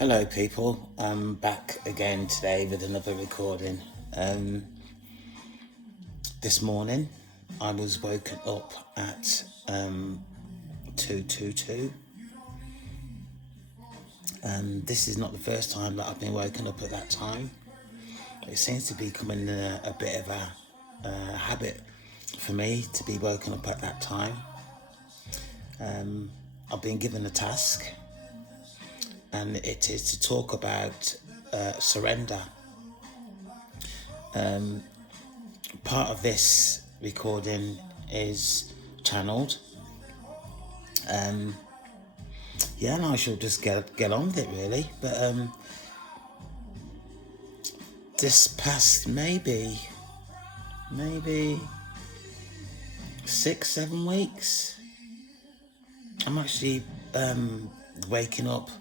Hello people, I'm back again today with another recording. This morning I was woken up at 2:22. This is not the first time that I've been woken up at that time. It seems to be becoming a bit of a habit for me to be woken up at that time. I've been given a task, and it is to talk about surrender. Part of this recording is channeled. And I shall just get on with it really. But this past maybe 6-7 weeks, I'm actually waking up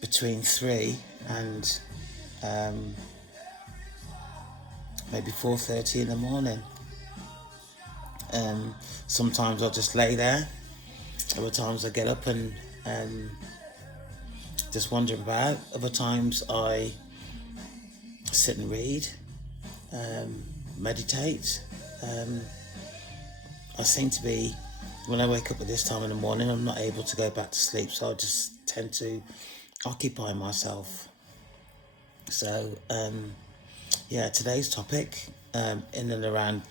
between 3 and maybe 4:30 in the morning. Sometimes I'll just lay there. Other times I get up and just wander about. Other times I sit and read, meditate. I seem to be, when I wake up at this time in the morning, I'm not able to go back to sleep, so I just tend to occupy myself. So today's topic in and around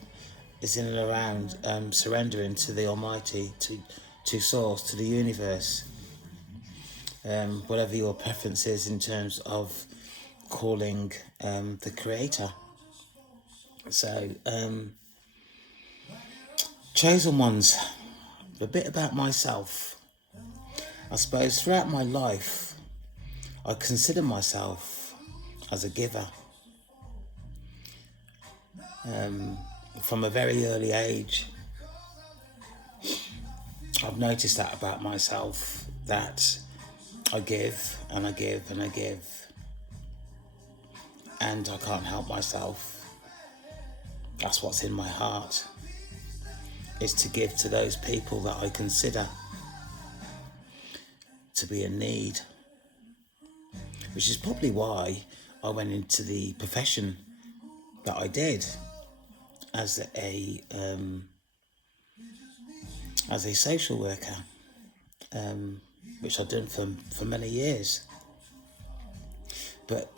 surrendering to the Almighty, to Source, to the universe, whatever your preference is in terms of calling the Creator. So, chosen ones, a bit about myself. I suppose throughout my life, I consider myself as a giver. From a very early age, I've noticed that about myself, that I give and I give and I give, and I can't help myself. That's what's in my heart, is to give to those people that I consider to be in need, which is probably why I went into the profession that I did as a social worker, which I've done for many years. But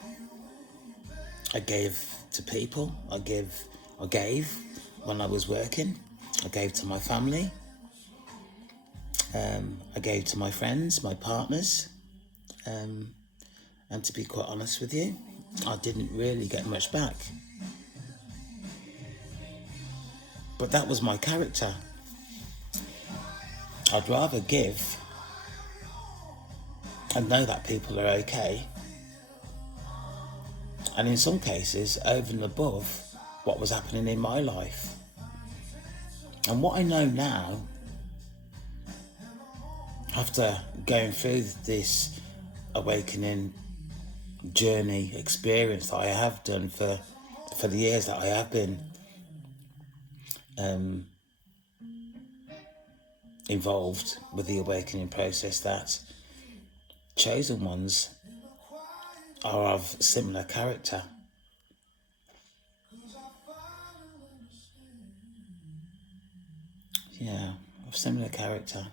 I gave to people. I gave when I was working. I gave to my family. I gave to my friends, my partners. And to be quite honest with you, I didn't really get much back. But that was my character. I'd rather give and know that people are okay, and in some cases over and above what was happening in my life. And what I know now, after going through this awakening journey experience that I have done for the years that I have been involved with the awakening process, that chosen ones are of similar character. Yeah, of similar character.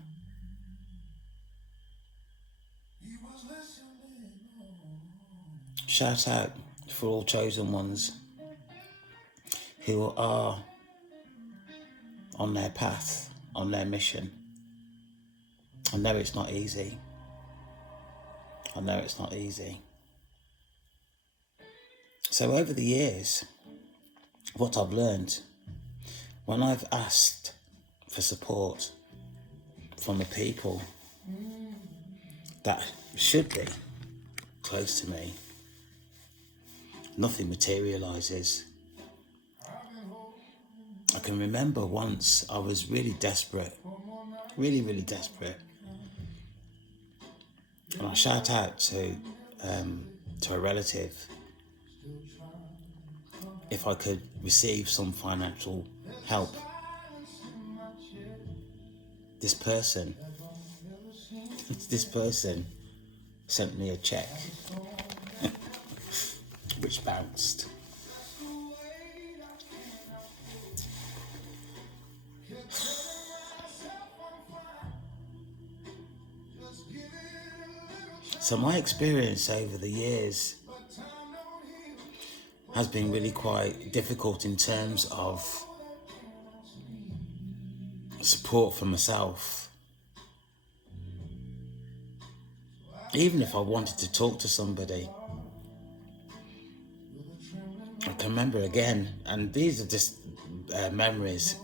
Shout out for all chosen ones who are on their path, on their mission. I know it's not easy. So over the years, what I've learned, when I've asked for support from the people that should be close to me, nothing materialises. I can remember once I was really desperate, really desperate, and I shout out to a relative if I could receive some financial help. This person sent me a check which bounced. So my experience over the years has been really quite difficult in terms of support for myself. Even if I wanted to talk to somebody, I can remember again, and these are just memories.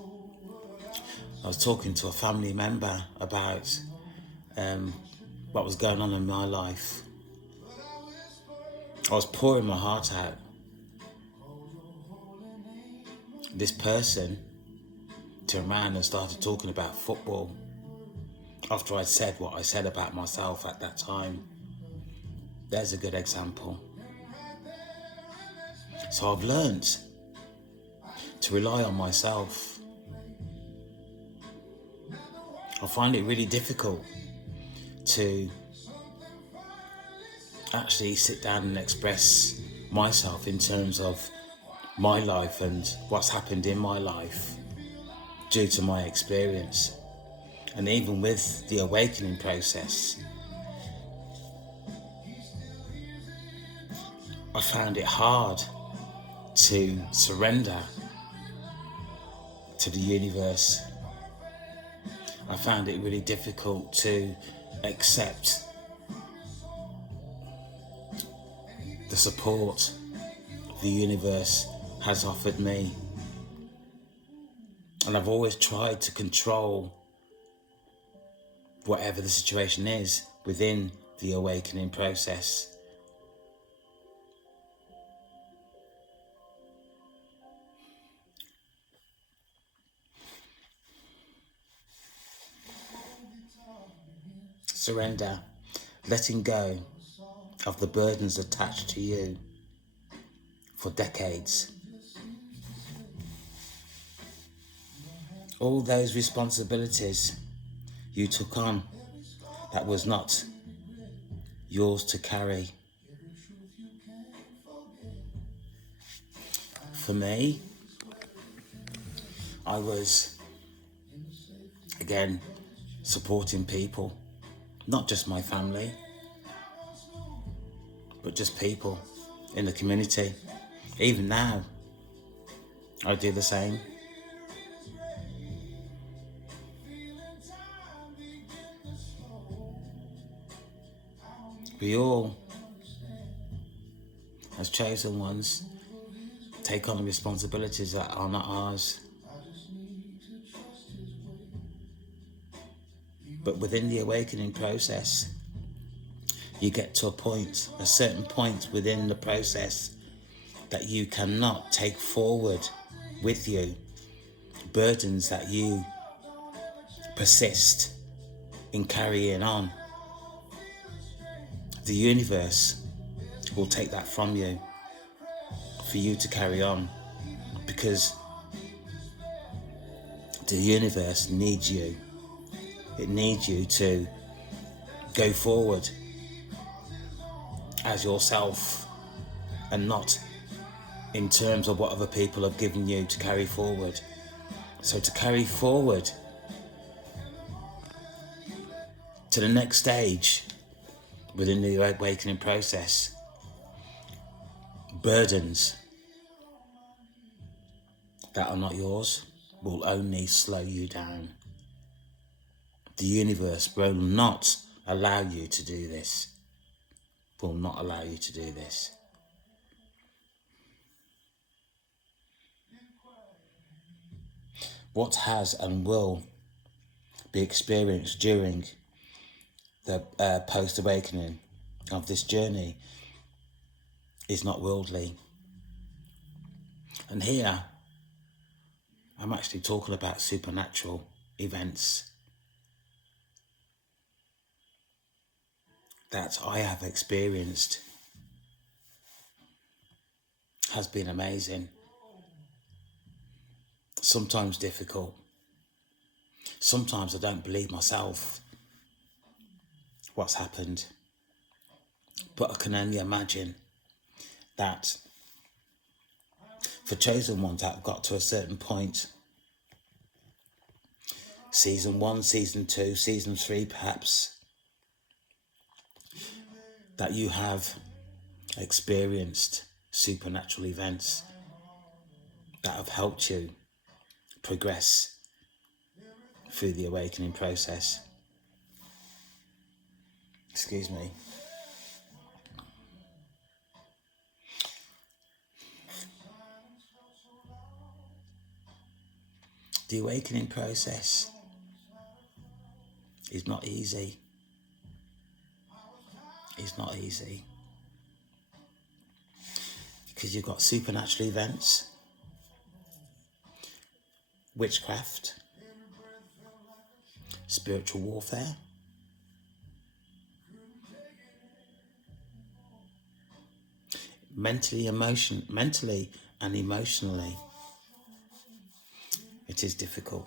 I was talking to a family member about what was going on in my life. I was pouring my heart out. This person turned around and started talking about football after I'd said what I said about myself at that time. There's a good example. So I've learnt to rely on myself. I find it really difficult to actually sit down and express myself in terms of my life and what's happened in my life due to my experience. And even with the awakening process, I found it hard to surrender to the universe. I found it really difficult to accept the support the universe has offered me. And I've always tried to control whatever the situation is within the awakening process. Surrender, letting go of the burdens attached to you for decades. All those responsibilities you took on that was not yours to carry. For me, I was, again, supporting people, not just my family, but just people in the community. Even now, I do the same. We all, as chosen ones, take on responsibilities that are not ours. But within the awakening process, you get to a certain point within the process that you cannot take forward with you burdens that you persist in carrying on. The universe will take that from you for you to carry on, because the universe needs you. It needs you to go forward as yourself and not in terms of what other people have given you to carry forward. So to carry forward to the next stage within the awakening process, burdens that are not yours will only slow you down. The universe will not allow you to do this. Will not allow you to do this. What has and will be experienced during the post-awakening of this journey is not worldly. And here, I'm actually talking about supernatural events that I have experienced. Has been amazing. Sometimes difficult. Sometimes I don't believe myself what's happened. But I can only imagine that for chosen ones that have got to a certain point, season 1, season 2, season 3 perhaps, that you have experienced supernatural events that have helped you progress through the awakening process. Excuse me. The awakening process is not easy. It's not easy. Because you've got supernatural events, witchcraft, spiritual warfare, mentally and emotionally. It is difficult.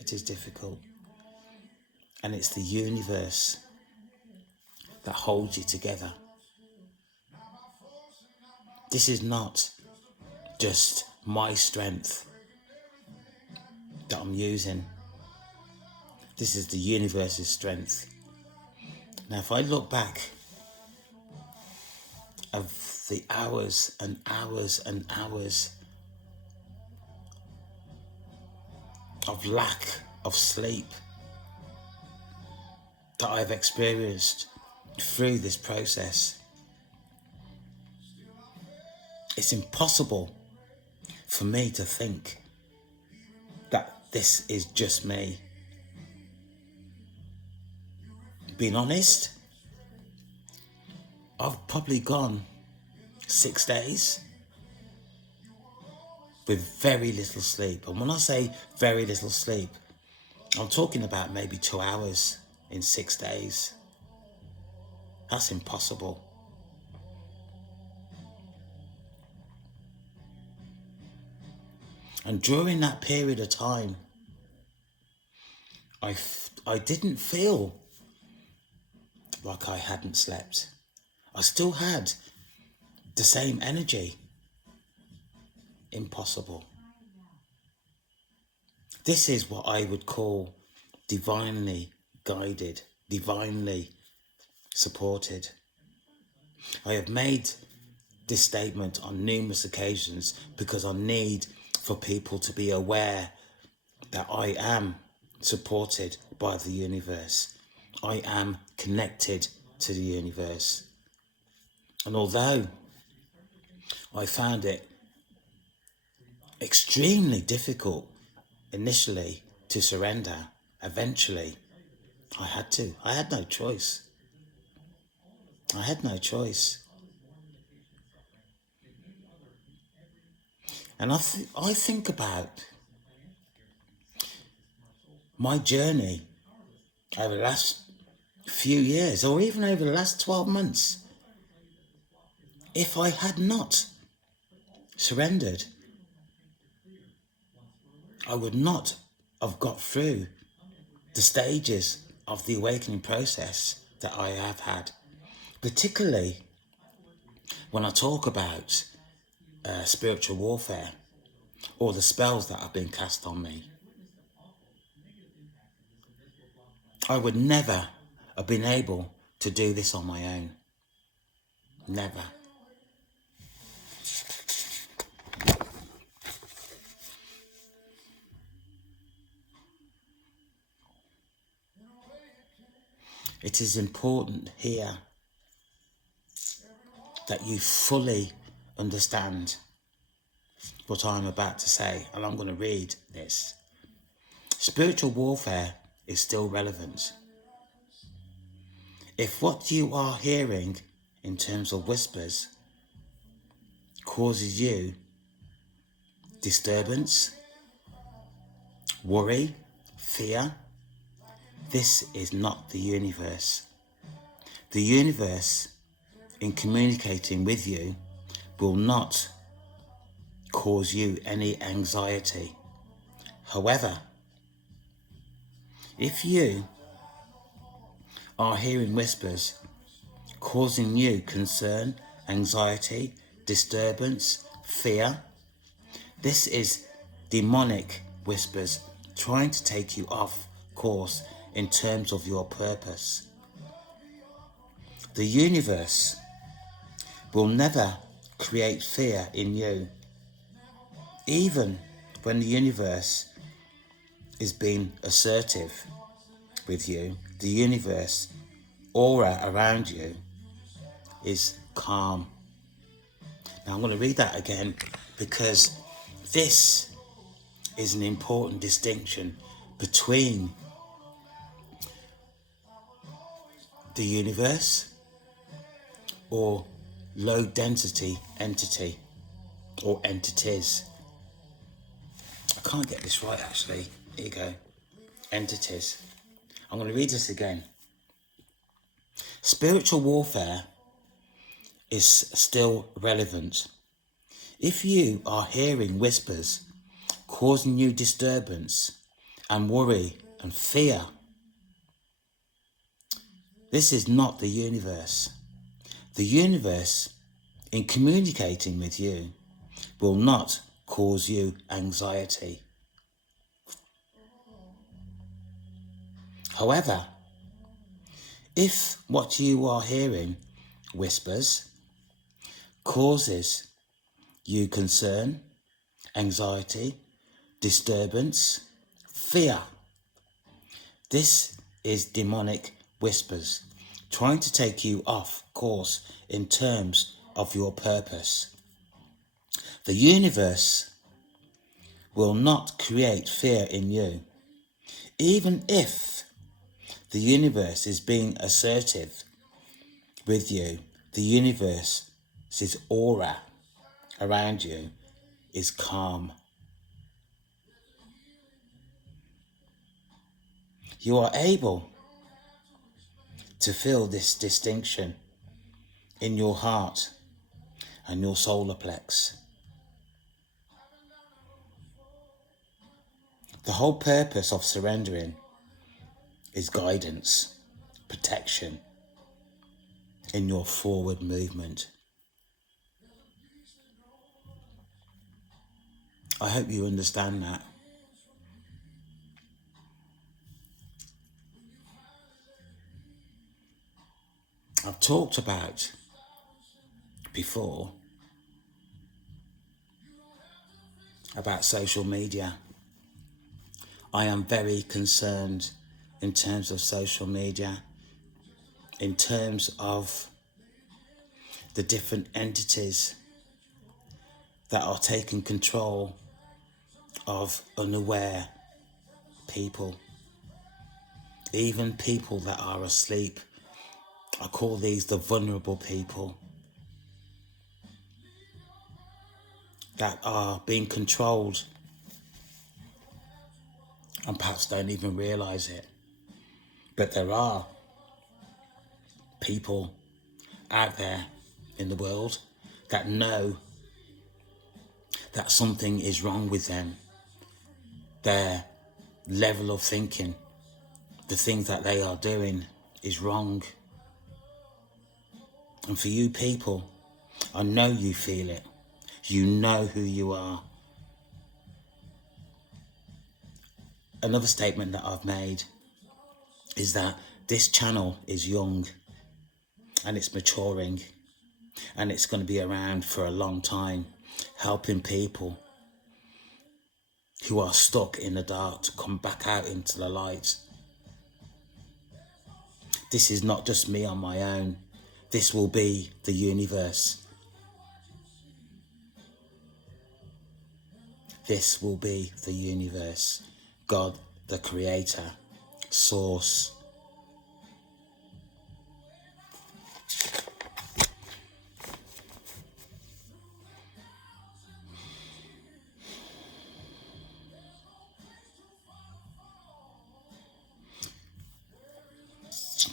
It is difficult. And it's the universe that holds you together. This is not just my strength that I'm using. This is the universe's strength. Now, if I look back of the hours and hours and hours of lack of sleep that I've experienced through this process, it's impossible for me to think that this is just me. Being honest, I've probably gone 6 days with very little sleep. And when I say very little sleep, I'm talking about maybe 2 hours in 6 days. That's impossible. And during that period of time, I didn't feel like I hadn't slept. I still had the same energy. Impossible. This is what I would call divinely guided, divinely supported. I have made this statement on numerous occasions because I need for people to be aware that I am supported by the universe. I am connected to the universe. And although I found it extremely difficult initially to surrender, eventually I had to. I had no choice. I had no choice. And I think about my journey over the last few years, or even over the last 12 months. If I had not surrendered, I would not have got through the stages of the awakening process that I have had, particularly when I talk about spiritual warfare or the spells that have been cast on me. I would never have been able to do this on my own. Never. It is important here that you fully understand what I'm about to say, and I'm going to read this. Spiritual warfare is still relevant. If what you are hearing in terms of whispers causes you disturbance, worry, fear, this is not the universe. The universe, in communicating with you, will not cause you any anxiety. However, if you are hearing whispers causing you concern, anxiety, disturbance, fear. This is demonic whispers trying to take you off course in terms of your purpose. The universe will never create fear in you. Even when the universe is being assertive with you, the universe aura around you is calm. Now I'm going to read that again because this is an important distinction between the universe or low density entity or entities. I can't get this right actually. Here you go. Entities. I'm going to read this again. Spiritual warfare is still relevant. If you are hearing whispers causing you disturbance and worry and fear, this is not the universe. The universe, in communicating with you, will not cause you anxiety. However, if what you are hearing, whispers, causes you concern, anxiety, disturbance, fear, this is demonic whispers trying to take you off course in terms of your purpose. The universe will not create fear in you, even if the universe is being assertive with you. The universe's aura around you is calm. You are able to feel this distinction in your heart and your solar plex. The whole purpose of surrendering is guidance, protection in your forward movement. I hope you understand that. I've talked about before about social media. I am very concerned in terms of social media, in terms of the different entities that are taking control of unaware people, even people that are asleep. I call these the vulnerable people that are being controlled and perhaps don't even realize it. But there are people out there in the world that know that something is wrong with them. Their level of thinking, the things that they are doing is wrong. And for you people, I know you feel it. You know who you are. Another statement that I've made is that this channel is young and it's maturing and it's going to be around for a long time, helping people who are stuck in the dark to come back out into the light. This is not just me on my own. This will be the universe. This will be the universe. God, the creator, source.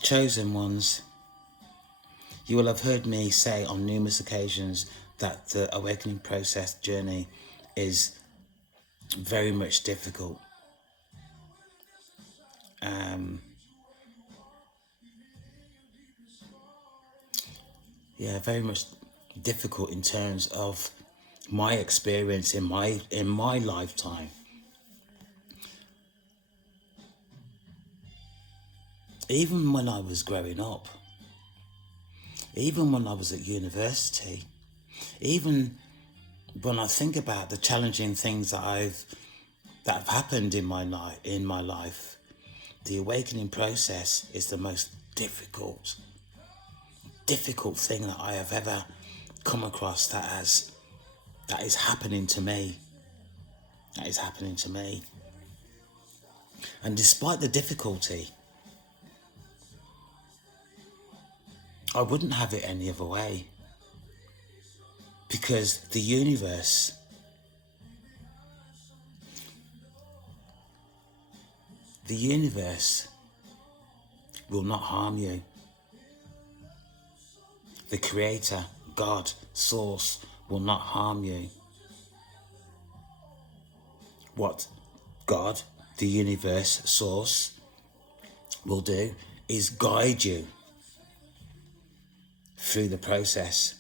Chosen ones, you will have heard me say on numerous occasions that the awakening process journey is very much difficult. very much difficult in terms of my experience in my lifetime. Even when I was growing up, even when I was at university, even when I think about the challenging things that have happened in my life, the awakening process is the most difficult thing that I have ever come across that is happening to me. That is happening to me. And despite the difficulty, I wouldn't have it any other way. Because the universe will not harm you. The Creator, God, Source will not harm you. What God, the universe, Source will do is guide you through the process.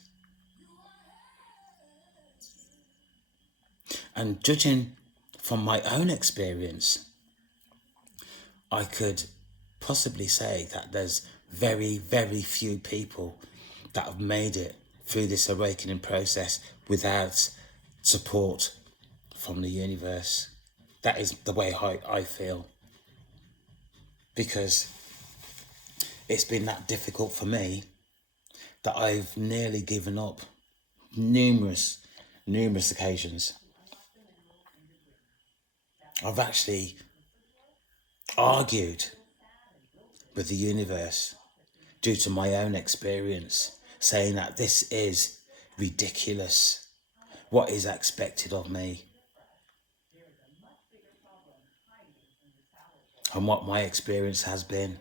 And judging from my own experience, I could possibly say that there's very, very few people that have made it through this awakening process without support from the universe. That is the way I feel. Because it's been that difficult for me that I've nearly given up numerous occasions. I've actually argued with the universe due to my own experience, saying that this is ridiculous. What is expected of me? And what my experience has been.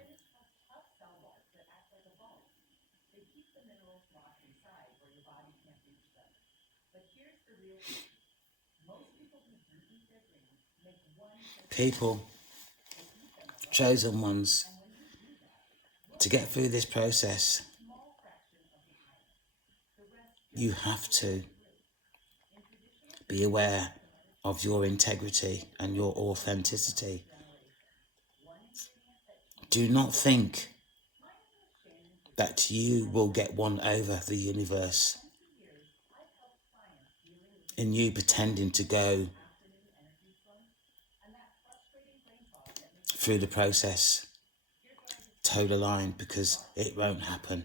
People, chosen ones, to get through this process, you have to be aware of your integrity and your authenticity. Do not think that you will get won over the universe in you pretending to go through the process toe aligned, because it won't happen.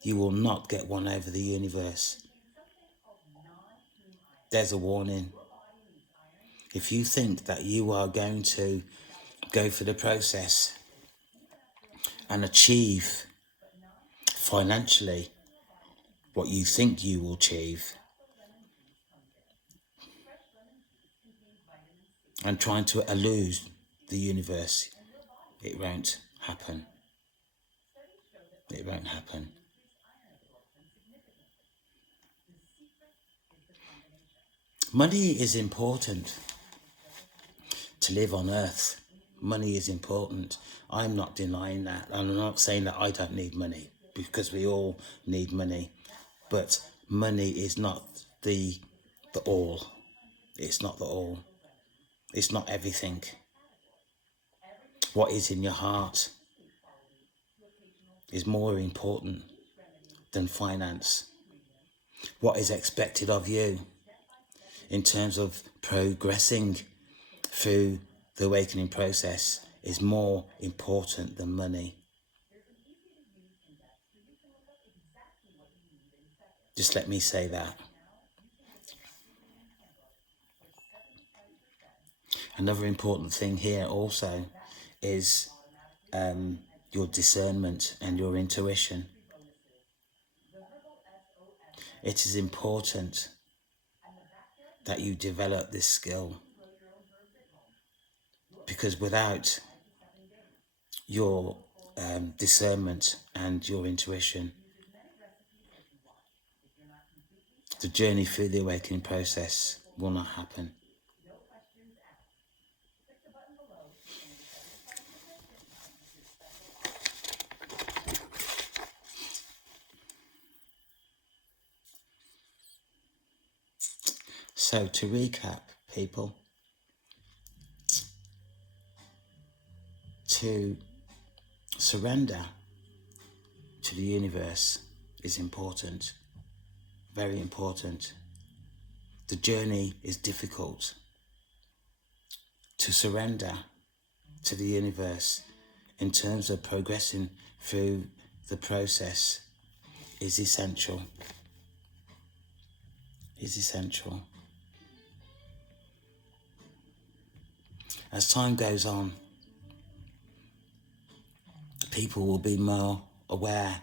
You will not get won over the universe. There's a warning. If you think that you are going to go through the process and achieve financially what you think you will achieve, and trying to elude the universe, it won't happen. It won't happen. Money is important to live on earth. Money is important. I'm not denying that. And I'm not saying that I don't need money, because we all need money. But money is not the all. It's not the all. It's not everything. What is in your heart is more important than finance. What is expected of you in terms of progressing through the awakening process is more important than money. Just let me say that. Another important thing here also is your discernment and your intuition. It is important that you develop this skill, because without your discernment and your intuition, the journey through the awakening process will not happen. So to recap, people, to surrender to the universe is important, very important. The journey is difficult. To surrender to the universe in terms of progressing through the process is essential. Is essential. As time goes on, people will be more aware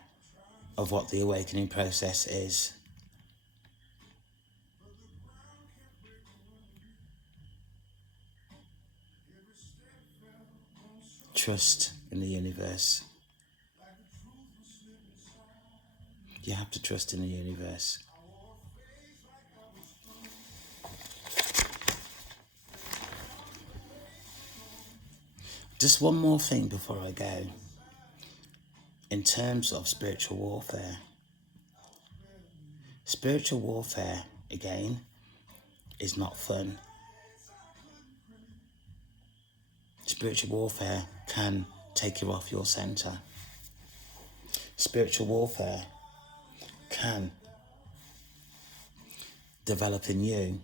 of what the awakening process is. Trust in the universe. You have to trust in the universe. Just one more thing before I go. In terms of spiritual warfare, again, is not fun. Spiritual warfare can take you off your center. Spiritual warfare can develop in you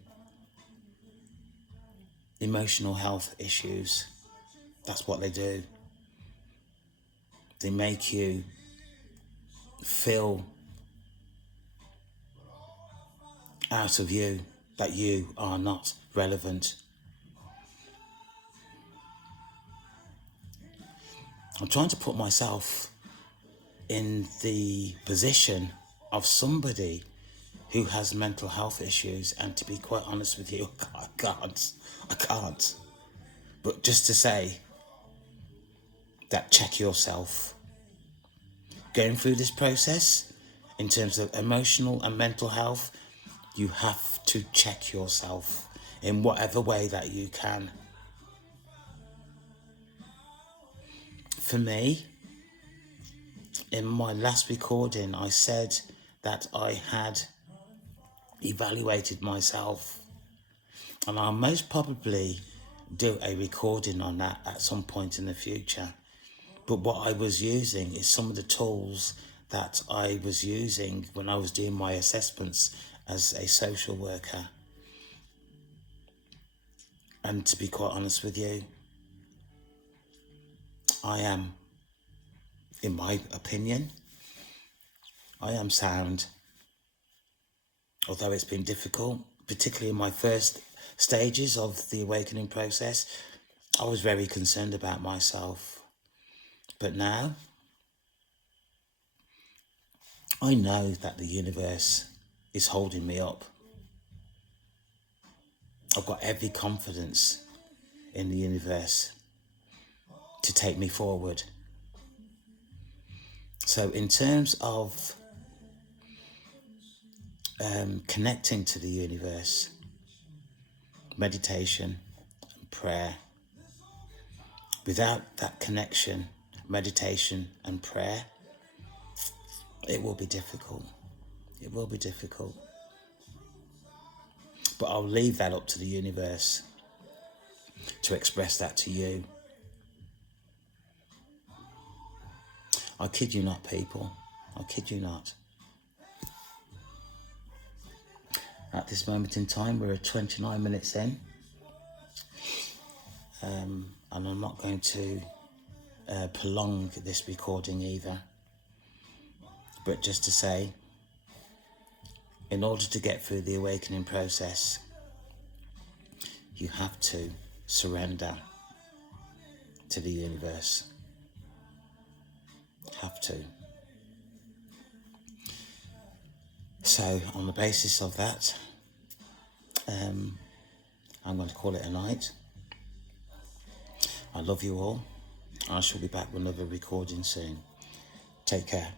emotional health issues. That's what they do. They make you feel out of you, that you are not relevant. I'm trying to put myself in the position of somebody who has mental health issues, and to be quite honest with you, I can't. But just to say that, check yourself. Going through this process, in terms of emotional and mental health, you have to check yourself in whatever way that you can. For me, in my last recording, I said that I had evaluated myself, and I'll most probably do a recording on that at some point in the future. But what I was using is some of the tools that I was using when I was doing my assessments as a social worker. And to be quite honest with you, I am, in my opinion, I am sound. Although it's been difficult, particularly in my first stages of the awakening process, I was very concerned about myself. But now, I know that the universe is holding me up. I've got every confidence in the universe to take me forward. So in terms of connecting to the universe, meditation and prayer, without that connection, meditation and prayer, it will be difficult. It will be difficult. But I'll leave that up to the universe to express that to you. I kid you not, people. I kid you not. At this moment in time, we're 29 minutes in. And I'm not going to prolong this recording either. But just to say, in order to get through the awakening process, you have to surrender to the universe. Have to. So on the basis of that, I'm going to call it a night. I love you all. I shall be back with another recording soon. Take care.